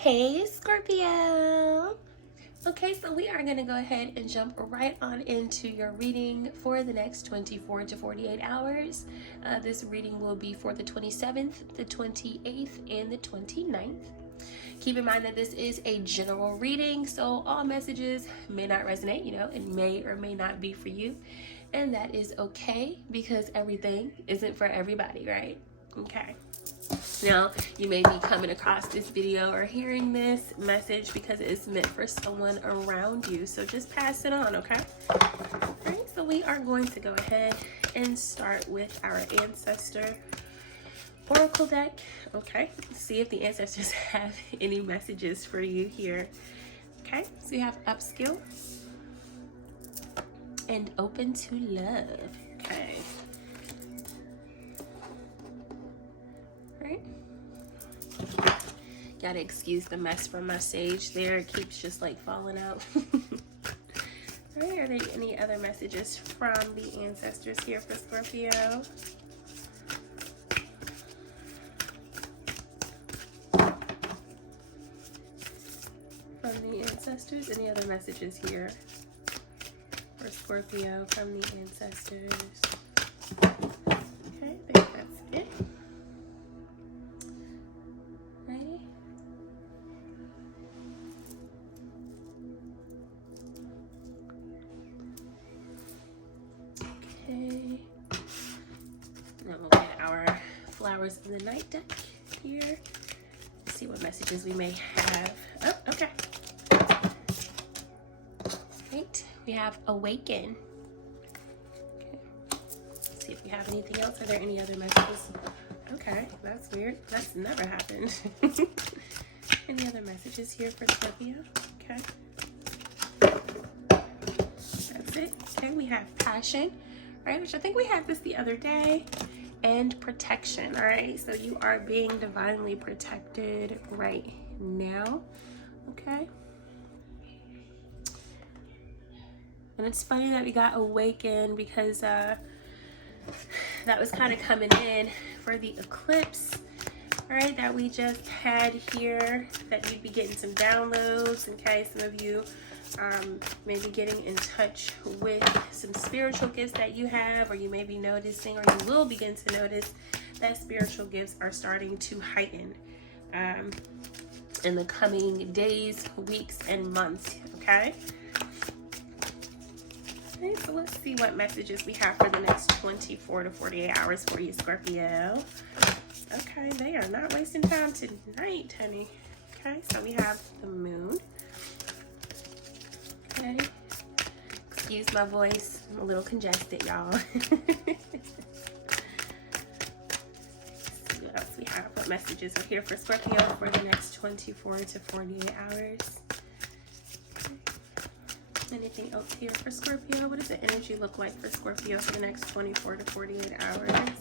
Hey Scorpio! Okay, so we are going to go ahead and jump right on into your reading for the next 24 to 48 hours. This reading will be for the 27th, the 28th, and the 29th. Keep in mind that this is a general reading, so all messages may not resonate, it may or may not be for you. And that is okay because everything isn't for everybody, right? Okay. Now, you may be coming across this video or hearing this message because it's meant for someone around you. So just pass it on, okay? All right, so we are going to go ahead and start with our ancestor oracle deck. Okay, see if the ancestors have any messages for you here. Okay, so you have upskill and open to love. Okay. Gotta excuse the mess from my sage there. It keeps just like falling out. All right, are there any other messages from the ancestors here for Scorpio? From the ancestors, any other messages here for Scorpio from the ancestors? Okay, I think that's it. Now we'll get our flowers in the night deck here. Let's see what messages we may have. Oh, okay. Right, we have awaken. Okay. Let's see if we have anything else. Are there any other messages? Okay, that's weird. That's never happened. Any other messages here for Scorpio? Okay. That's it. Okay, we have passion. Right, which I think we had this the other day, and protection. All right, so you are being divinely protected right now. Okay, and it's funny that we got awakened because that was kind of coming in for the eclipse, all right, that we just had here, that you'd be getting some downloads. Okay, some of you maybe getting in touch with some spiritual gifts that you have, or you may be noticing, or you will begin to notice that spiritual gifts are starting to heighten in the coming days, weeks, and months. Okay, so let's see what messages we have for the next 24 to 48 hours for you, Scorpio. Okay, they are not wasting time tonight, honey. Okay, so we have the moon. Okay. Excuse my voice. I'm a little congested, y'all. See what else we have. What messages are here for Scorpio for the next 24 to 48 hours? Okay. Anything else here for Scorpio? What does the energy look like for Scorpio for the next 24 to 48 hours?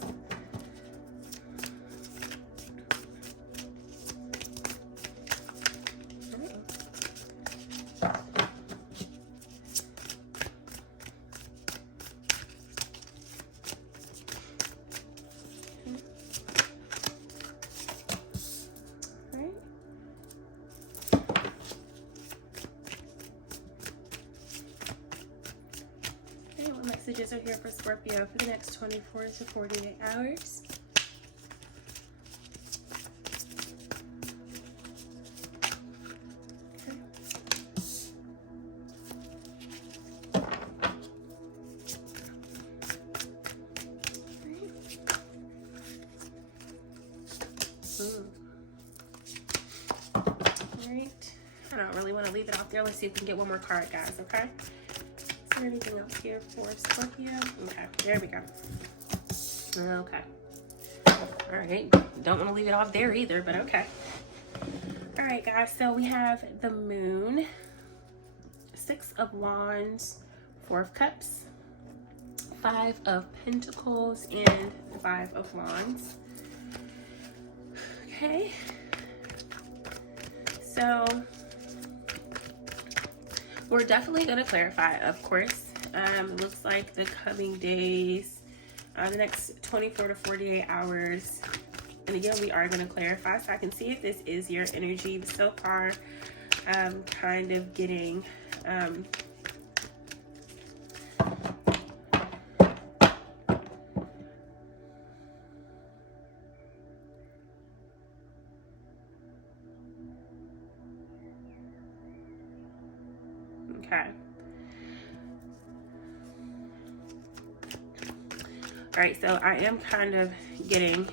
Messages are here for Scorpio for the next 24 to 48 hours. Okay. All right. I don't really want to leave it out there. Let's see if we can get one more card, guys, okay? Is there anything else here for Scorpio? Okay, there we go. Okay. All right. Don't want to leave it off there either, but okay. All right, guys. So we have the moon, 6 of wands, 4 of cups, 5 of pentacles, and 5 of wands. Okay. So we're definitely going to clarify, of course. It looks like the coming days, the next 24 to 48 hours, And again, we are going to clarify so I can see if this is your energy. So far, I'm kind of getting okay. All right, so I am kind of getting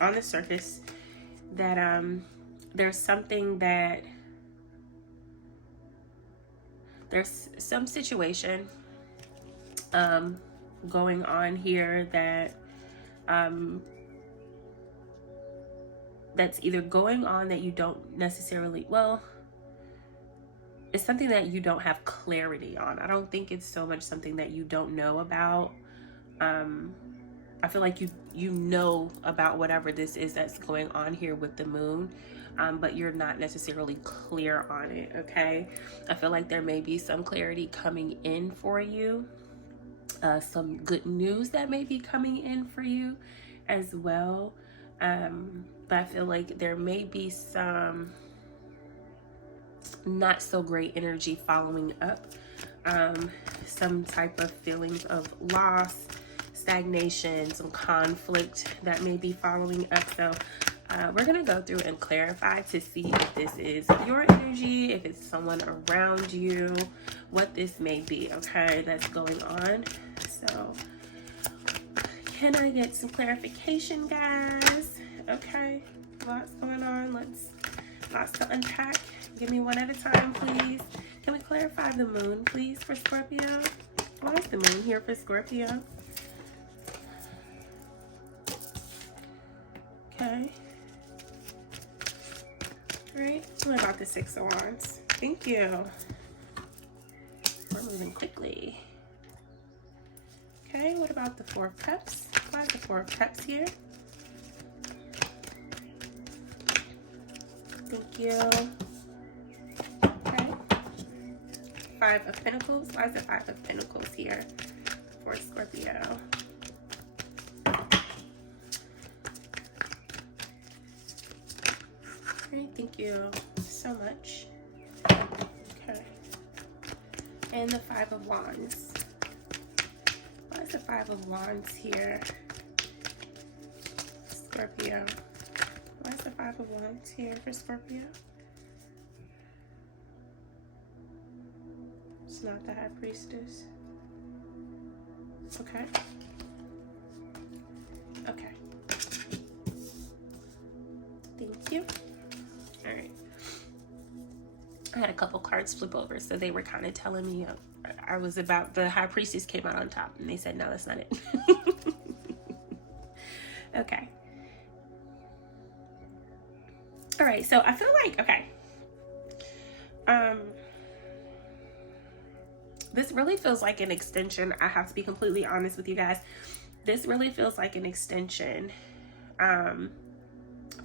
on the surface that there's something that there's some situation going on here that that's either going on that you don't necessarily, well, it's something that you don't have clarity on. I don't think it's so much something that you don't know about. I feel like you know about whatever this is that's going on here with the moon, but you're not necessarily clear on it, okay? I feel like there may be some clarity coming in for you, some good news that may be coming in for you as well, but I feel like there may be some not so great energy following up, some type of feelings of loss, stagnation, some conflict that may be following up. So we're going to go through and clarify to see if this is your energy, if it's someone around you, what this may be, okay, that's going on. So can I get some clarification, guys? Okay, lots going on. Lots to unpack. Give me one at a time, please. Can we clarify the moon, please, for Scorpio? Why is the moon here for Scorpio? Okay. All right. What about the Six of Wands? Thank you. We're moving quickly. Okay. What about the Four of Cups? Why is the Four of Cups here? Thank you. Okay. Five of Pentacles. Why is the Five of Pentacles here for Scorpio? Alright, thank you so much. Okay. And the Five of Wands. Why is the Five of Wands here? Scorpio. Why is the Five of Wands here for Scorpio? It's not the High Priestess. Okay. Okay. Thank you. All right. I had a couple cards flip over, so they were kind of telling me I was about, the High Priestess came out on top, and they said, no, that's not it. Okay. All right, so I feel like, okay. This really feels like an extension. I have to be completely honest with you guys. This really feels like an extension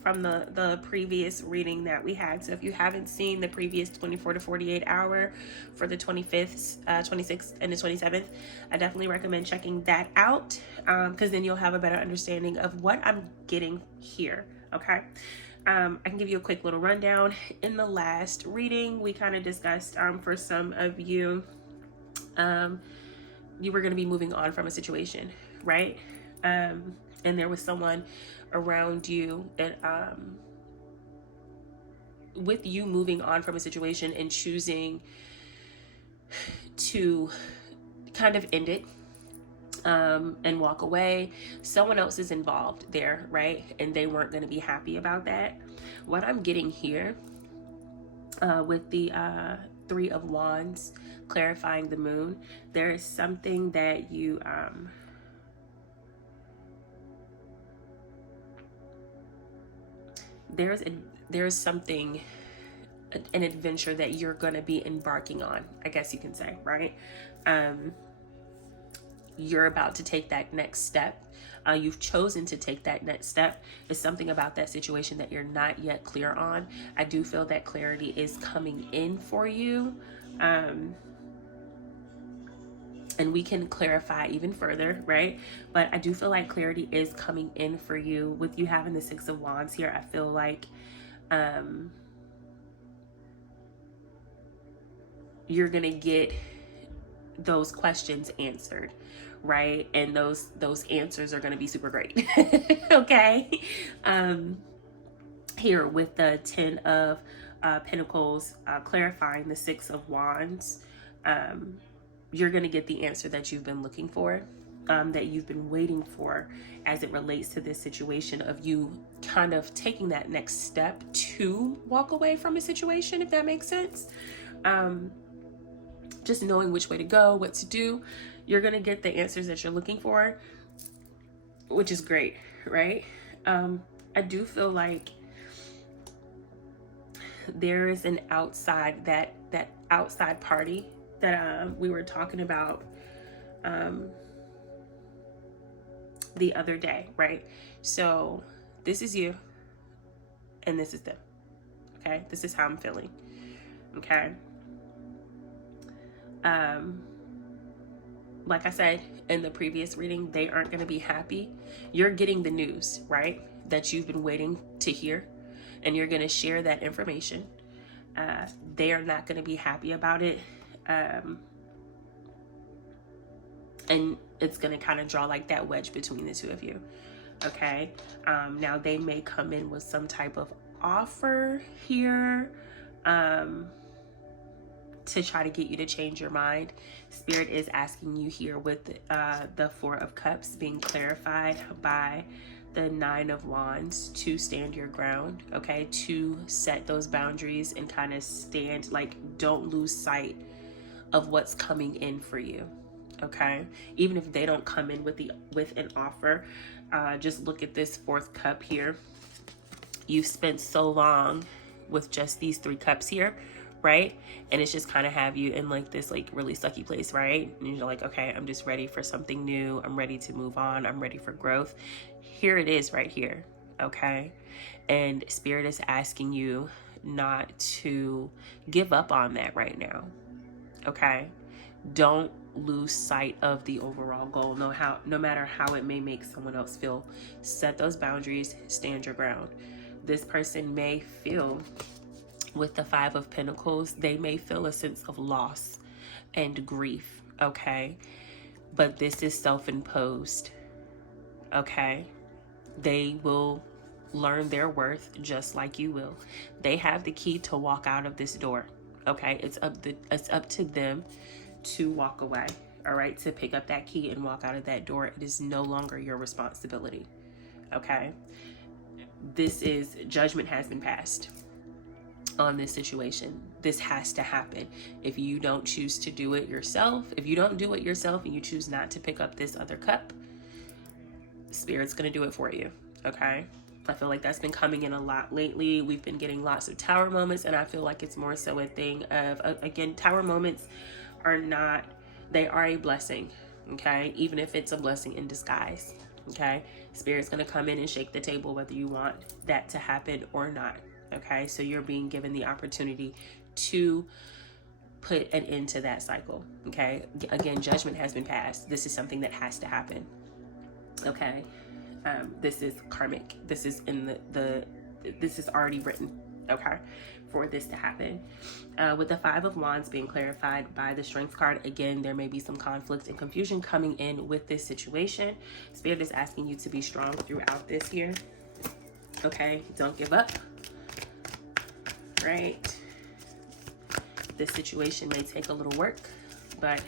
from the previous reading that we had. So if you haven't seen the previous 24 to 48 hour for the 25th, 26th, and the 27th, I definitely recommend checking that out, because then you'll have a better understanding of what I'm getting here, okay? I can give you a quick little rundown. In the last reading, we kind of discussed, for some of you, you were going to be moving on from a situation, right? And there was someone around you that, with you moving on from a situation and choosing to kind of end it, and walk away, someone else is involved there, right? And they weren't going to be happy about that. What I'm getting here, with the Three of Wands clarifying the moon, there is something that you there's something, an adventure that you're going to be embarking on, I guess you can say, right? You're about to take that next step. You've chosen to take that next step. There's something about that situation that you're not yet clear on. I do feel that clarity is coming in for you. and we can clarify even further, right? But I do feel like clarity is coming in for you with you having the Six of Wands here. I feel like you're gonna get those questions answered, right? And those answers are gonna be super great. Okay. Here with the Ten of Pentacles, clarifying the Six of Wands, you're going to get the answer that you've been looking for, that you've been waiting for, as it relates to this situation of you kind of taking that next step to walk away from a situation, if that makes sense. Just knowing which way to go, what to do. You're going to get the answers that you're looking for, which is great, right? I do feel like there is an outside, that outside party that we were talking about the other day, right? So this is you and this is them. Okay, this is how I'm feeling. Okay. Like I said in the previous reading, they aren't going to be happy. You're getting the news, right, that you've been waiting to hear, and you're going to share that information. They are not going to be happy about it. And it's going to kind of draw like that wedge between the two of you. Okay. Now they may come in with some type of offer here, to try to get you to change your mind. Spirit is asking you here with the Four of Cups being clarified by the Nine of Wands to stand your ground, okay? To set those boundaries and kind of stand, like, don't lose sight of what's coming in for you, okay? Even if they don't come in with an offer, just look at this Fourth Cup here. You've spent so long with just these three cups here, right? And it's just kind of have you in like this like really sucky place, right? And you're like, okay, I'm just ready for something new. I'm ready to move on. I'm ready for growth. Here it is right here, okay? And Spirit is asking you not to give up on that right now, okay? Don't lose sight of the overall goal, no matter how it may make someone else feel. Set those boundaries, stand your ground. This person may feel, with the Five of Pentacles, they may feel a sense of loss and grief, okay? But this is self-imposed, okay? They will learn their worth just like you will. They have the key to walk out of this door, okay? It's up to them to walk away, all right? To pick up that key and walk out of that door. It is no longer your responsibility, okay? This is, judgment has been passed on this situation. This has to happen. If you don't choose to do it yourself, if you don't do it yourself and you choose not to pick up this other cup, Spirit's gonna do it for you, okay? I feel like that's been coming in a lot lately. We've been getting lots of tower moments, and I feel like it's more so a thing of, again, tower moments are not, they are a blessing, okay? Even if it's a blessing in disguise, okay? Spirit's gonna come in and shake the table whether you want that to happen or not, okay? So you're being given the opportunity to put an end to that cycle, okay? Again, judgment has been passed. This is something that has to happen, okay? This is karmic. This is in this is already written, okay, for this to happen. With the Five of Wands being clarified by the Strength card, again, there may be some conflict and confusion coming in with this situation. Spirit is asking you to be strong throughout this here, okay? Don't give up, right? This situation may take a little work, but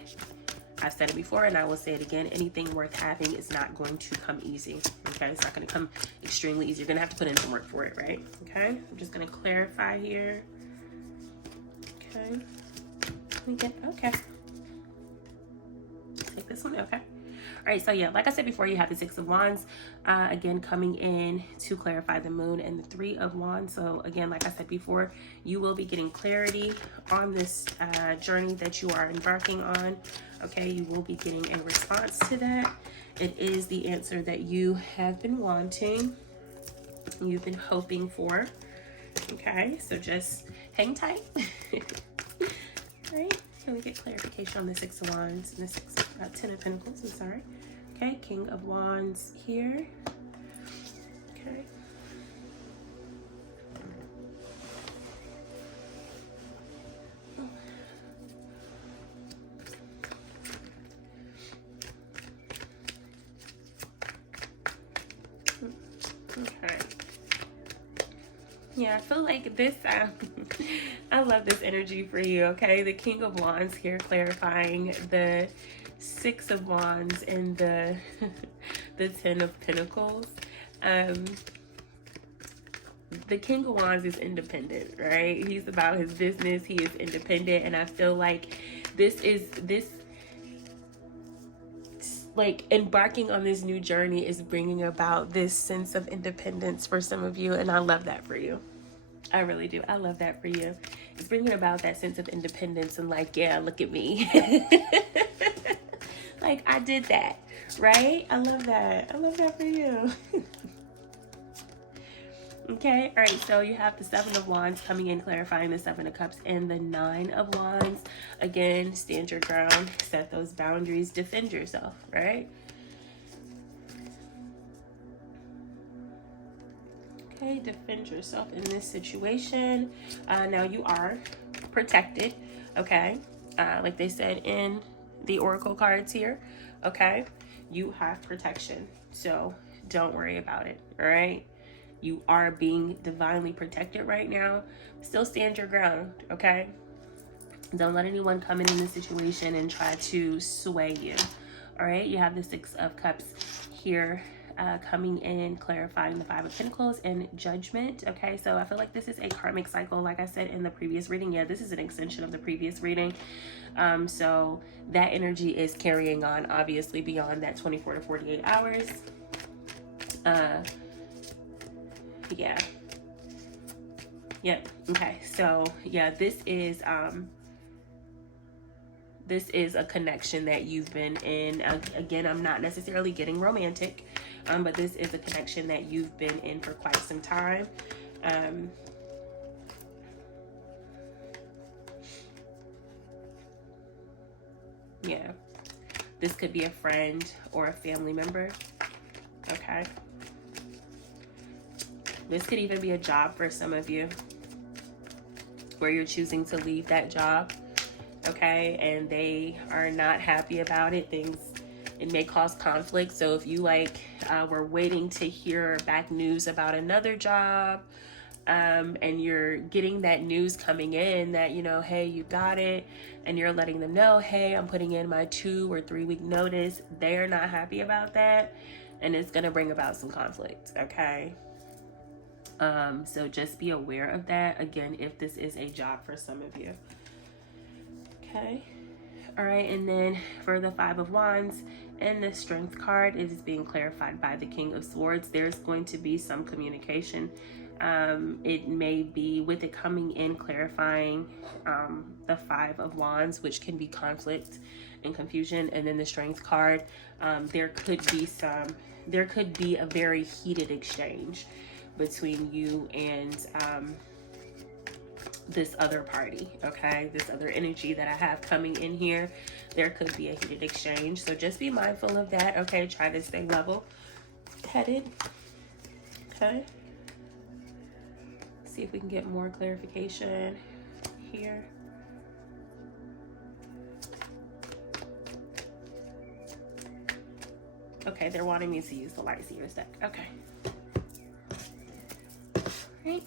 I've said it before and I will say it again. Anything worth having is not going to come easy, okay? It's not going to come extremely easy. You're going to have to put in some work for it, right? Okay? I'm just going to clarify here. Okay. Okay. Take this one. Okay. All right. So, yeah, like I said before, you have the Six of Wands, again, coming in to clarify the Moon, and the Three of Wands. So, again, like I said before, you will be getting clarity on this journey that you are embarking on. Okay, you will be getting a response to that. It is the answer that you have been wanting, you've been hoping for. Okay, so just hang tight. All right, can we get clarification on the Six of Wands and the Six of Ten of Pentacles, I'm sorry. Okay, King of Wands here. Okay. Okay. Yeah, I feel like this, I love this energy for you, okay? The King of Wands here clarifying the Six of Wands and the, the Ten of Pentacles. The King of Wands is independent, right? He's about his business. He is independent. And I feel like this like embarking on this new journey is bringing about this sense of independence for some of you. And I love that for you. I really do. I love that for you. It's bringing about that sense of independence and like, yeah, look at me. Like I did that, right? I love that. I love that for you. Okay, all right, so you have the Seven of Wands coming in, clarifying the Seven of Cups, and the Nine of Wands. Again, stand your ground, set those boundaries, defend yourself, right? Okay, defend yourself in this situation. Now you are protected, okay? Like they said in the Oracle cards here, okay? You have protection, so don't worry about it, all right? You are being divinely protected right now. Still stand your ground, okay? Don't let anyone come in this situation and try to sway you, all right? You have the Six of Cups here coming in, clarifying the Five of Pentacles and Judgment, okay? So I feel like this is a karmic cycle, like I said in the previous reading. Yeah, this is an extension of the previous reading. So that energy is carrying on, obviously, beyond that 24 to 48 hours. Yeah. Yep. Okay. So yeah, this is a connection that you've been in. Again, I'm not necessarily getting romantic, but this is a connection that you've been in for quite some time. Yeah. This could be a friend or a family member. Okay. This could even be a job for some of you where you're choosing to leave that job, okay? And they are not happy about it. It may cause conflict. So if you were waiting to hear back news about another job, and you're getting that news coming in that, you know, hey, you got it, and you're letting them know, hey, I'm putting in my 2 or 3 week notice. They're not happy about that, and it's going to bring about some conflict, okay? So just be aware of that, again, if this is a job for some of you. Okay. All right. And then for the Five of Wands and the Strength card, it is being clarified by the King of Swords. There's going to be some communication. It may be with it coming in, clarifying the Five of Wands, which can be conflict and confusion. And then the Strength card, there could be a very heated exchange between you and this other party, okay? This other energy that I have coming in here. There could be a heated exchange. So just be mindful of that, okay? Try to stay level-headed, okay? See if we can get more clarification here. Okay, they're wanting me to use the light seers deck. Okay. Right.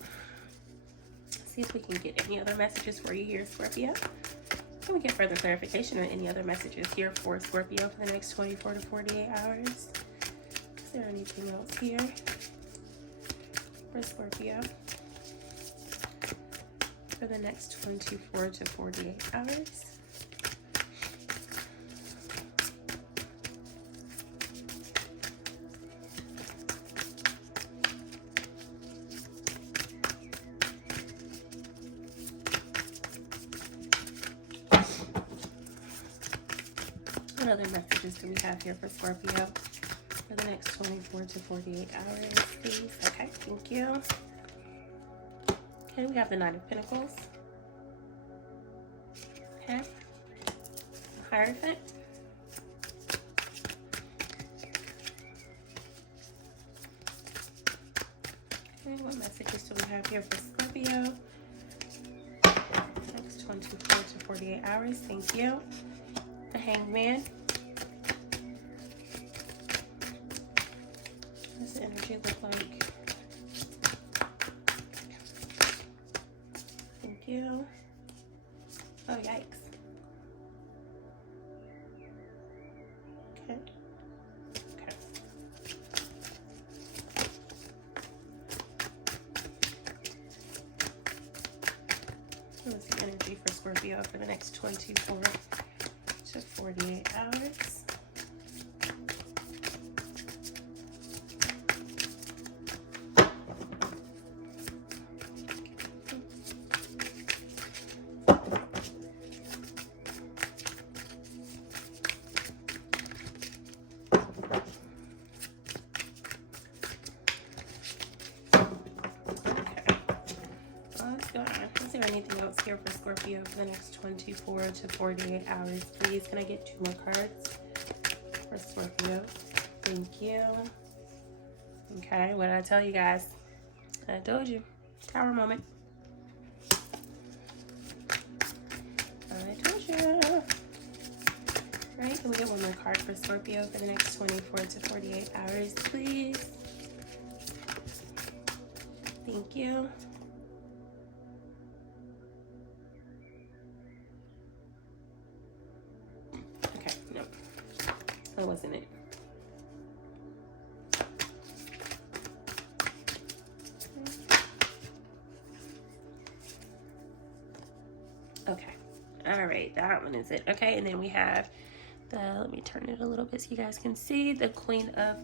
See if we can get any other messages for you here, Scorpio. Can we get further clarification on any other messages here for Scorpio for the next 24 to 48 hours? Is there anything else here for Scorpio for the next 24 to 48 hours? What other messages do we have here for Scorpio for the next 24 to 48 hours, please? Okay, thank you. Okay, we have the Nine of Pentacles. Okay. Hierophant. Okay, what messages do we have here for Scorpio? Next 24 to 48 hours. Thank you. The Hangman. What does the energy look like? Thank you. Oh, yikes. Okay. Okay. What's the energy for Scorpio for the next 24 to 48 hours? Is there anything else here for Scorpio for the next 24 to 48 hours? Please, can I get 2 more cards for Scorpio? Thank you. Okay, what did I tell you guys? I told you. Tower moment. I told you. Right, can we get 1 more card for Scorpio for the next 24 to 48 hours, please? Thank you. That wasn't it. Okay. All right. That one is it. Okay. And then we have the, let me turn it a little bit so you guys can see the Queen of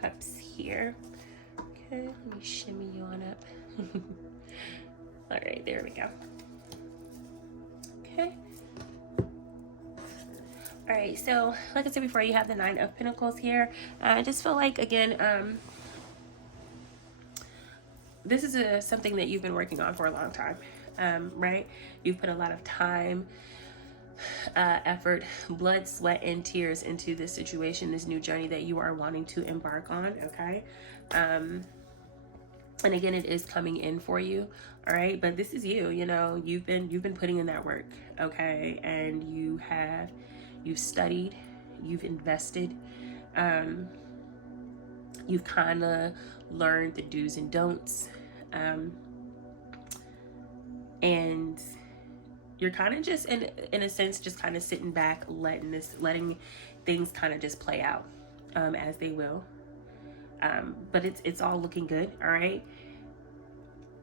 Cups here. Okay. Let me shimmy you on up. All right. There we go. Okay. All right, so like I said before, you have the 9 of Pentacles here. I just feel like, again, this is something that you've been working on for a long time, right? You've put a lot of time, effort, blood, sweat, and tears into this situation, this new journey that you are wanting to embark on, okay? And again, it is coming in for you, all right? But this is you, you know, you've been putting in that work, okay? And you've studied, you've invested, you've kind of learned the do's and don'ts, and you're kind of just in a sense just kind of sitting back, letting things kind of just play out as they will. But it's all looking good, all right?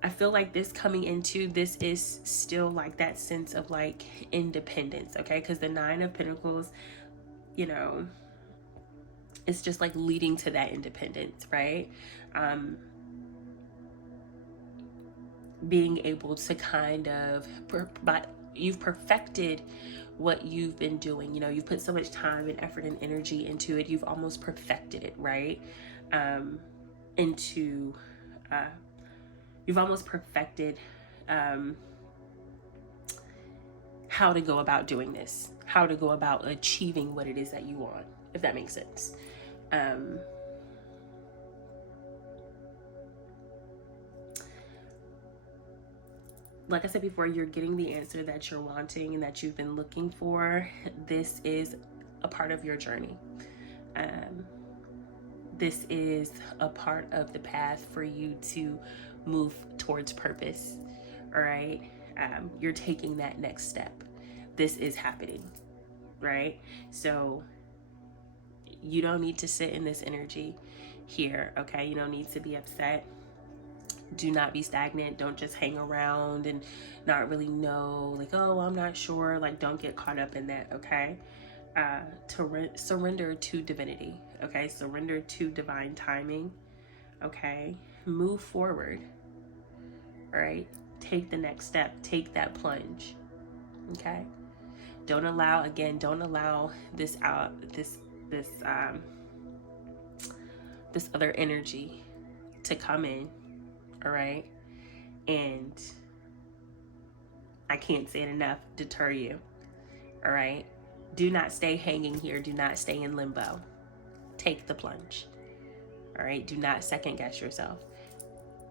I feel like this coming into this is still like that sense of like independence, okay? Because the 9 of Pentacles, you know, it's just like leading to that independence, right? Being able to kind of, but you've perfected what you've been doing. You know, you've put so much time and effort and energy into it. You've almost perfected it, right? You've almost perfected how to go about doing this, how to go about achieving what it is that you want, if that makes sense. Like I said before, you're getting the answer that you're wanting and that you've been looking for. This is a part of your journey. This is a part of the path for you to move towards purpose, all right? You're taking that next step. This is happening, right? So you don't need to sit in this energy here, okay? You don't need to be upset. Do not be stagnant. Don't just hang around and not really know, like, oh, I'm not sure. Like, don't get caught up in that, okay? Surrender to divinity, okay? Surrender to divine timing, okay? Move forward, all right? Take the next step. Take that plunge, okay? Don't allow this this other energy to come in, all right? And I can't say it enough, deter you, all right? Do not stay hanging here. Do not stay in limbo. Take the plunge, all right? Do not second guess yourself.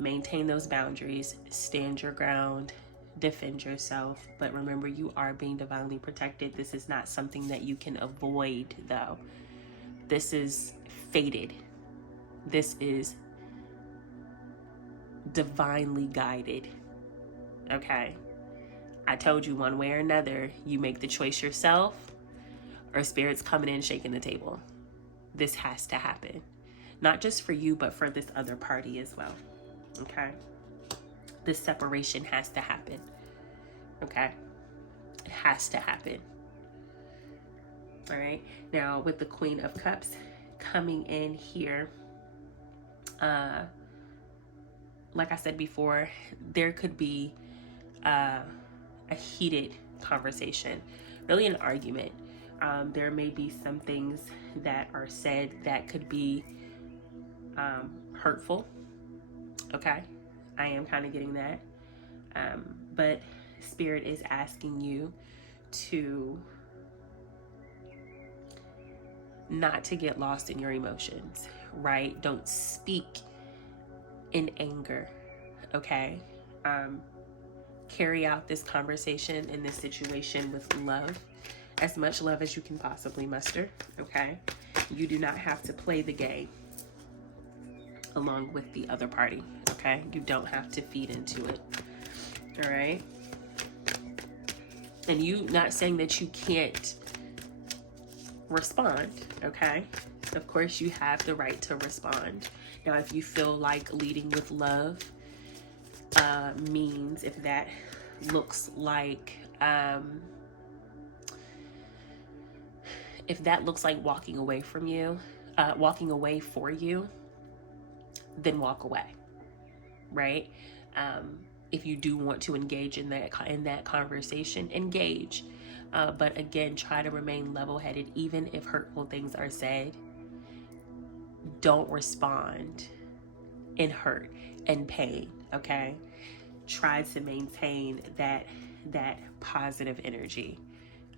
maintain those boundaries, stand your ground, defend yourself. But remember, you are being divinely protected. This is not something that you can avoid, though. This is fated. This is divinely guided. Okay? I told you, one way or another, you make the choice yourself, or Spirit's coming in shaking the table. This has to happen. Not just for you, but for this other party as well. Okay? This separation has to happen. Okay? It has to happen. All right? Now, with the Queen of Cups coming in here, like I said before, there could be a heated conversation, really an argument. There may be some things that are said that could be hurtful. Okay, I am kind of getting that. But Spirit is asking you to not to get lost in your emotions, right? Don't speak in anger, okay? Carry out this conversation in this situation with love, as much love as you can possibly muster, okay? You do not have to play the game along with the other party, okay? You don't have to feed into it, all right? And you not saying that you can't respond, okay? Of course, you have the right to respond. Now, if you feel like leading with love means, if that looks like, walking away from you, walking away for you, then walk away, right? If you do want to engage in that conversation, engage. But again, try to remain level-headed, even if hurtful things are said. Don't respond in hurt and pain, okay? Try to maintain that positive energy,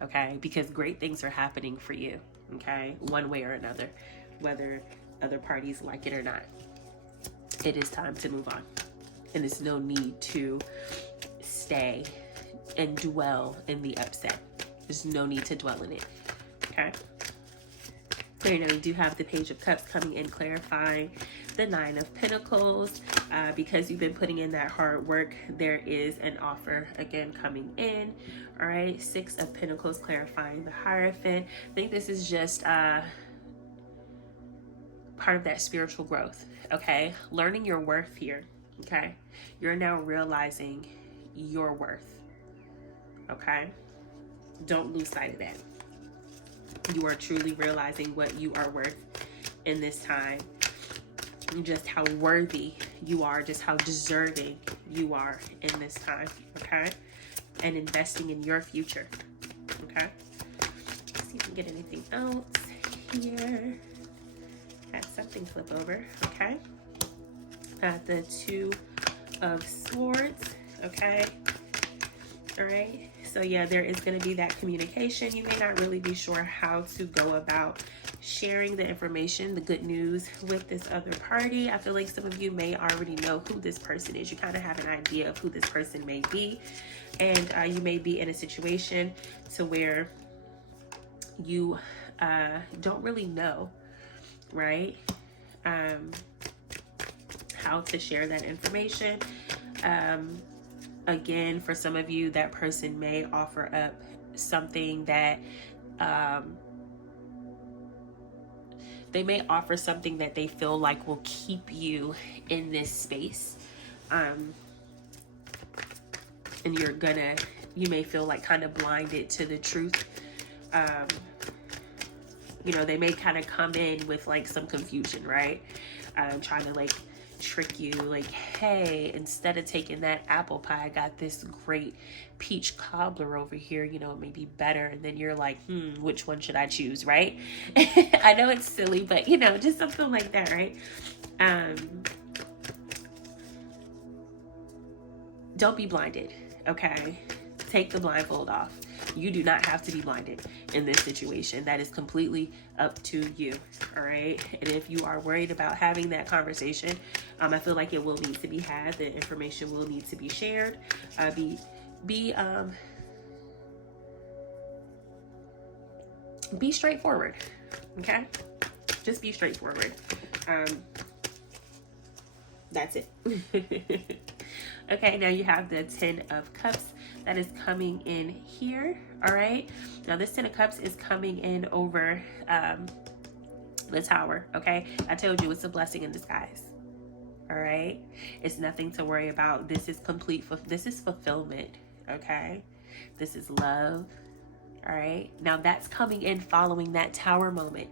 okay? Because great things are happening for you, okay? One way or another, whether other parties like it or not. It is time to move on. And there's no need to stay and dwell in the upset. There's no need to dwell in it, okay? Here now, you do have the Page of Cups coming in, clarifying the Nine of Pentacles. Because you've been putting in that hard work, there is an offer again coming in. All right, Six of Pentacles, clarifying the Hierophant. I think this is just part of that spiritual growth, okay? Learning your worth here, okay? You're now realizing your worth, okay? Don't lose sight of that. You are truly realizing what you are worth in this time. Just how worthy you are, just how deserving you are in this time, okay? And investing in your future, okay? Let's see if we can get anything else here. Have something flip over, okay? The Two of Swords, okay? All right, so yeah, there is going to be that communication. You may not really be sure how to go about sharing the information, the good news with this other party. I feel like some of you may already know who this person is. You kind of have an idea of who this person may be. And you may be in a situation to where you don't really know, right? How to share that information. Again, for some of you, that person may offer up something that they may offer something that they feel like will keep you in this space. And you may feel like kind of blinded to the truth. You know, they may kind of come in with like some confusion, right? Trying to like trick you, like, hey, instead of taking that apple pie, I got this great peach cobbler over here, you know, it may be better. And then you're like, which one should I choose, right? I know it's silly, but you know, just something like that, right? Don't be blinded, okay? take the blindfold off. You do not have to be blinded in this situation. That is completely up to you. All right. And if you are worried about having that conversation, I feel like it will need to be had. The information will need to be shared. Be straightforward. Okay. Just be straightforward. That's it. Okay, now you have the 10 of Cups that is coming in here. All right. Now this 10 of Cups is coming in over the Tower. Okay. I told you it's a blessing in disguise. All right. It's nothing to worry about. This is this is fulfillment. Okay. This is love. All right. Now that's coming in following that Tower moment.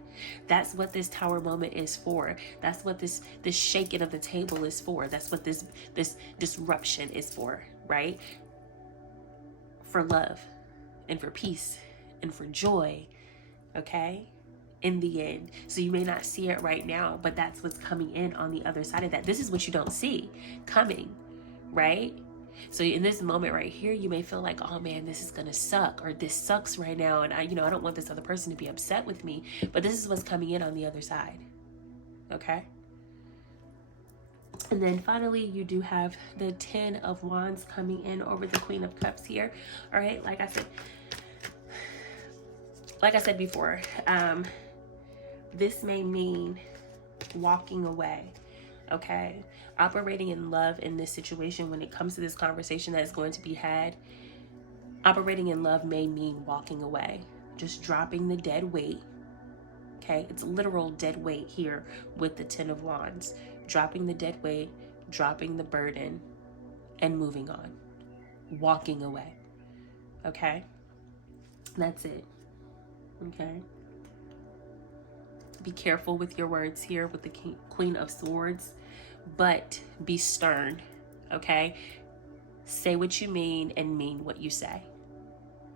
That's what this Tower moment is for. That's what this shaking of the table is for. That's what this disruption is for, right? For love and for peace and for joy. Okay. In the end. So you may not see it right now, but that's what's coming in on the other side of that. This is what you don't see coming, right? So in this moment right here, you may feel like, oh man, this is going to suck, or this sucks right now. And I don't want this other person to be upset with me, but this is what's coming in on the other side. Okay. And then finally, you do have the 10 of Wands coming in over the Queen of Cups here. All right. Like I said before, this may mean walking away. Okay. Operating in love in this situation, when it comes to this conversation that is going to be had, operating in love may mean walking away, just dropping the dead weight. Okay. It's literal dead weight here with the 10 of Wands, dropping the dead weight, dropping the burden, and moving on, walking away. Okay. That's it. Okay. Be careful with your words here with the Queen of Swords, but be stern. Okay. Say what you mean and mean what you say.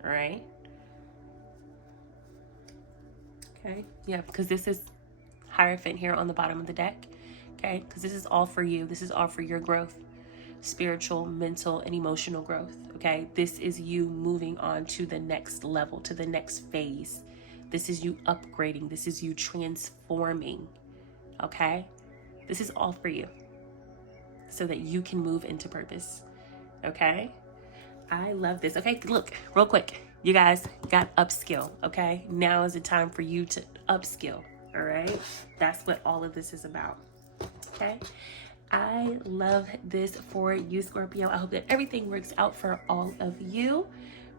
All right. Okay. Yeah, because this is Hierophant here on the bottom of the deck. Okay. Because this is all for you. This is all for your growth, spiritual, mental, and emotional growth. Okay. This is you moving on to the next level, to the next phase. This is you upgrading. This is you transforming. Okay. This is all for you so that you can move into purpose. Okay. I love this. Okay. Look, real quick. You guys got upskill. Okay. Now is the time for you to upskill. All right. That's what all of this is about. Okay. I love this for you, Scorpio. I hope that everything works out for all of you.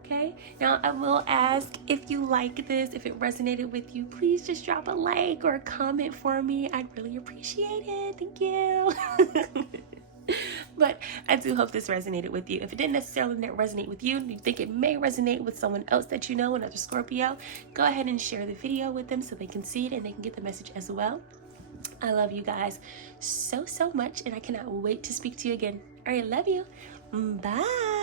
Okay. Now I will ask, if you like this, if it resonated with you, please just drop a like or a comment for me. I'd really appreciate it. Thank you. But I do hope this resonated with you. If it didn't necessarily resonate with you, and you think it may resonate with someone else that you know, another Scorpio, go ahead and share the video with them so they can see it and they can get the message as well. I love you guys so much, and I cannot wait to speak to you again. All right, love you. Bye.